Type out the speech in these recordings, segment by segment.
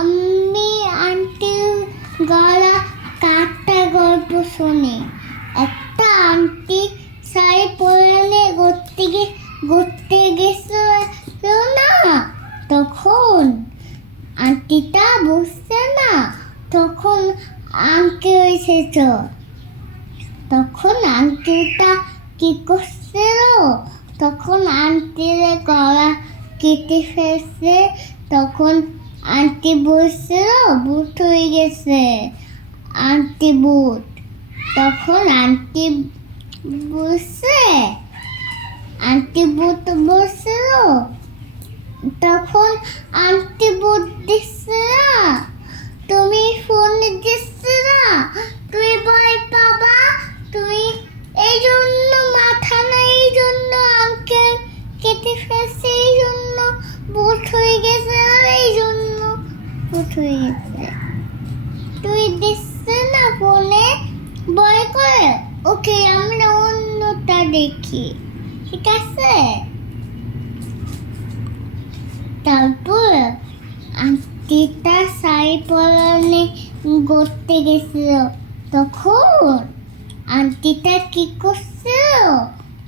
আমি আন্টির গলা কাটা গল্প শুনি। একটা আন্টি শাড়ি পরে ঘুরতে গেছিল না, তখন আন্টিটা বুঝছে না, তখন আঙ্কেল এসেছে। তখন আঙ্কেলটা কি করছিল, তখন আন্টির গলা কেটে ফেলছে। তখন আন্টি বলছিল ভূত হয়ে গেছে, আন্টি ভূত। তখন আন্টি বলছে, আন্টি ভূত বলছিল। তখন আন্টি ভূত দিচ্ছিল, তুমি ফোন দিচ্ছিল, তুই ভয় পাবা, তুমি এই জন্য মাথা না, এই জন্য আঙ্কেল কেটে ফেলছে, এই জন্য ভূত হয়ে গেছে, এই জন্য ভূত হয়ে গেছে। তুই দিচ্ছে না ফোনে, ভয় করে। ওকে, আমরা অন্যটা দেখি, ঠিক আছে? তারপর আন্টিটা শাড়ি পরে ঘুরতে গেছিল। তখন আন্টিটা কি করছিল,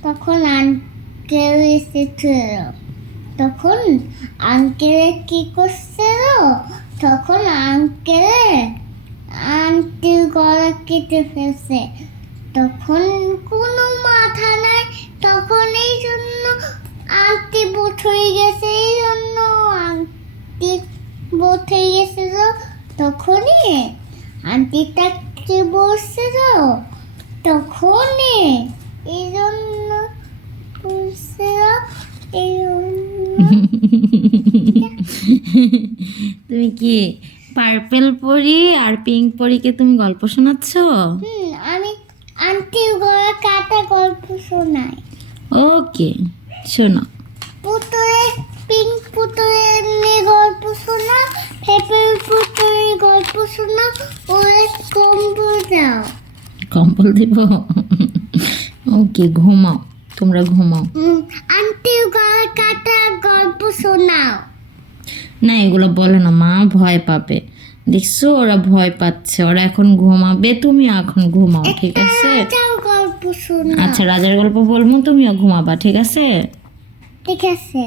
তখন আঙ্কেল এসেছিল। তখন আঙ্কেল কি করছিল, তখন আন্টির গলা কেটে ফেলছে। তখন কোনো মাথা নাই, তখন এই জন্য আন্টি ভূত হয়ে গেছে, এই জন্য আন্টি ভূত হয়ে গেছিল। তখনই আন্টিটা কি বলছিল, তখনই এই জন্য বলছিল, এই তুমি কি পার্পেল পরি আর পিঙ্ক পরিকে তুমি গল্প শোনাচ্ছ? আমি আন্টির গলা কাটা গল্প শোনাই। ওকে, শোনো। পুতুলে পিঙ্ক পুতুলে এমনি গল্প শোনা, হেপেল পুতুলে গল্প শোনা, ওরে কম্বল দাও। কম্বল দিব? ওকে, ঘুমাও, তোমরা ঘুমাও। আন্টির গলা কাটা গল্প শোনাও। না, এগুলো বলে না, মা ভয় পাবে। দেখছো, ওরা ভয় পাচ্ছে, ওরা এখন ঘুমাবে, তুমি এখন ঘুমাও, ঠিক আছে? রাজার গল্প শোনাও। আচ্ছা, রাজার গল্প বলবো, তুমিও ঘুমাবা, ঠিক আছে? ঠিক আছে।